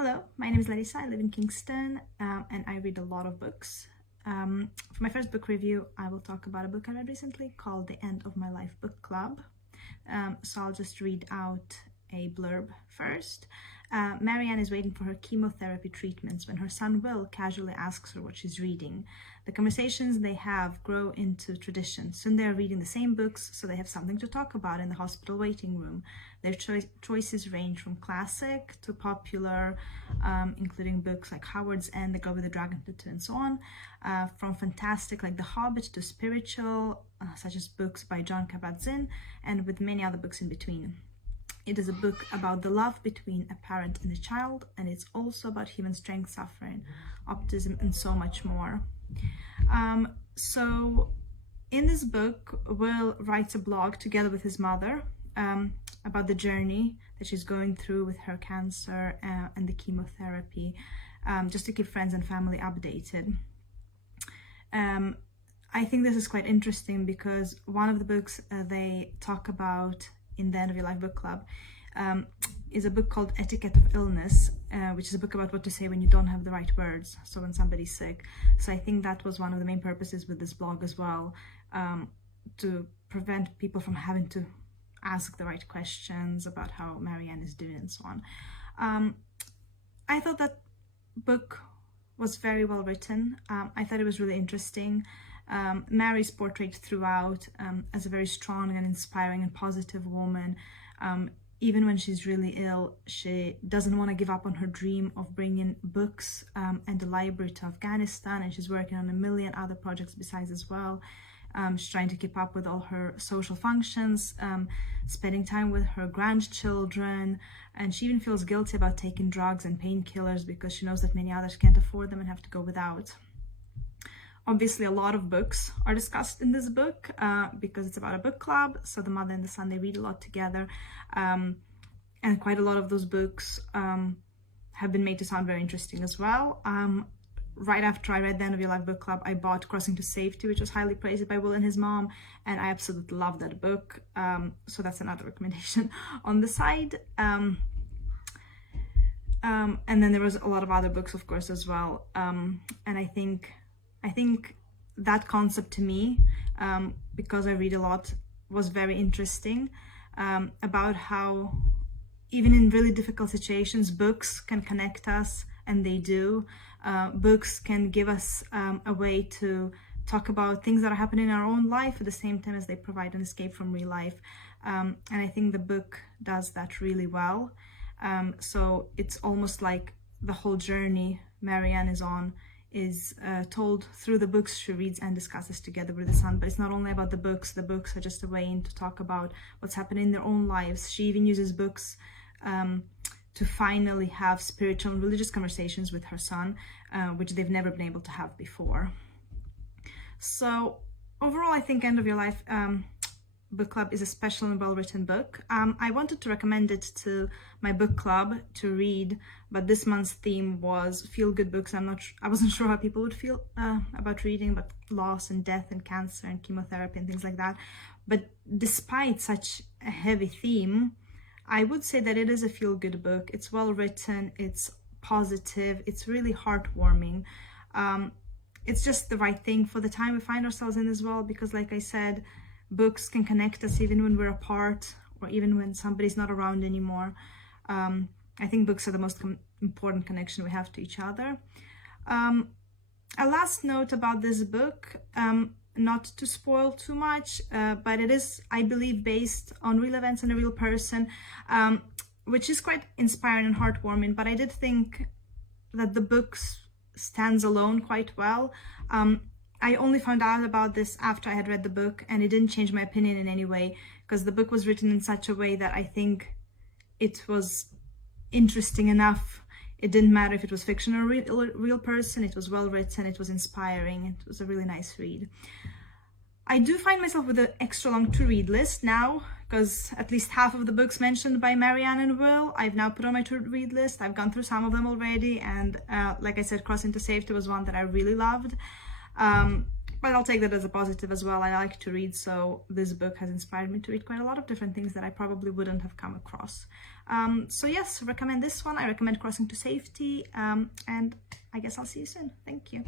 Hello, my name is Larissa. I live in Kingston and I read a lot of books. For my first book review, I will talk about a book I read recently called The End of My Life Book Club. So I'll just read out a blurb first. Marianne is waiting for her chemotherapy treatments when her son Will casually asks her what she's reading. The conversations they have grow into tradition. Soon they are reading the same books, so they have something to talk about in the hospital waiting room. Their choices range from classic to popular, including books like Howard's End, The Girl with the Dragon Tattoo, and so on. From fantastic like The Hobbit to spiritual, such as books by John Kabat-Zinn, and with many other books in between. It is a book about the love between a parent and a child, and it's also about human strength, suffering, optimism, and so much more. So in this book, Will writes a blog together with his mother about the journey that she's going through with her cancer and the chemotherapy, just to keep friends and family updated. I think this is quite interesting because one of the books they talk about in the End of Your Life Book Club is a book called Etiquette of Illness, which is a book about what to say when you don't have the right words, so when somebody's sick. So I think that was one of the main purposes with this blog as well, to prevent people from having to ask the right questions about how Marianne is doing and so on. I thought that book was very well written. I thought it was really interesting. Mary's portrayed throughout as a very strong and inspiring and positive woman. Even when she's really ill, she doesn't want to give up on her dream of bringing books and a library to Afghanistan, and she's working on a million other projects besides as well. She's trying to keep up with all her social functions, spending time with her grandchildren, and she even feels guilty about taking drugs and painkillers because she knows that many others can't afford them and have to go without. Obviously, a lot of books are discussed in this book because it's about a book club. So the mother and the son, they read a lot together. And quite a lot of those books have been made to sound very interesting as well. Right after I read The End of Your Life Book Club, I bought Crossing to Safety, which was highly praised by Will and his mom. And I absolutely love that book. So that's another recommendation on the side. And then there was a lot of other books, of course, as well. And I think that concept to me, because I read a lot, was very interesting, about how even in really difficult situations, books can connect us, and they do. Books can give us a way to talk about things that are happening in our own life at the same time as they provide an escape from real life. And I think the book does that really well. So it's almost like the whole journey Marianne is on is told through the books she reads and discusses together with the son. But it's not only about the books are just a way in to talk about what's happening in their own lives. She even uses books to finally have spiritual and religious conversations with her son, which they've never been able to have before. So overall, I think End of Your Life Book Club is a special and well-written book. I wanted to recommend it to my book club to read, but this month's theme was feel-good books. I wasn't sure how people would feel about reading, but loss and death and cancer and chemotherapy and things like that. But despite such a heavy theme, I would say that it is a feel-good book. It's well-written, it's positive, it's really heartwarming. It's just the right thing for the time we find ourselves in as well, because like I said, books can connect us even when we're apart or even when somebody's not around anymore. I think books are the most important connection we have to each other. A last note about this book, not to spoil too much, but it is, I believe, based on real events and a real person, which is quite inspiring and heartwarming, but I did think that the book stands alone quite well. I only found out about this after I had read the book, and it didn't change my opinion in any way, because the book was written in such a way that I think it was interesting enough. It didn't matter if it was fiction or real person. It was well written, it was inspiring, it was a really nice read. I do find myself with an extra long to-read list now, because at least half of the books mentioned by Marianne and Will, I've now put on my to-read list. I've gone through some of them already, and like I said, Crossing to Safety was one that I really loved. But I'll take that as a positive as well. I like to read, so this book has inspired me to read quite a lot of different things that I probably wouldn't have come across. So yes, recommend this one. I recommend Crossing to Safety, and I guess I'll see you soon. Thank you.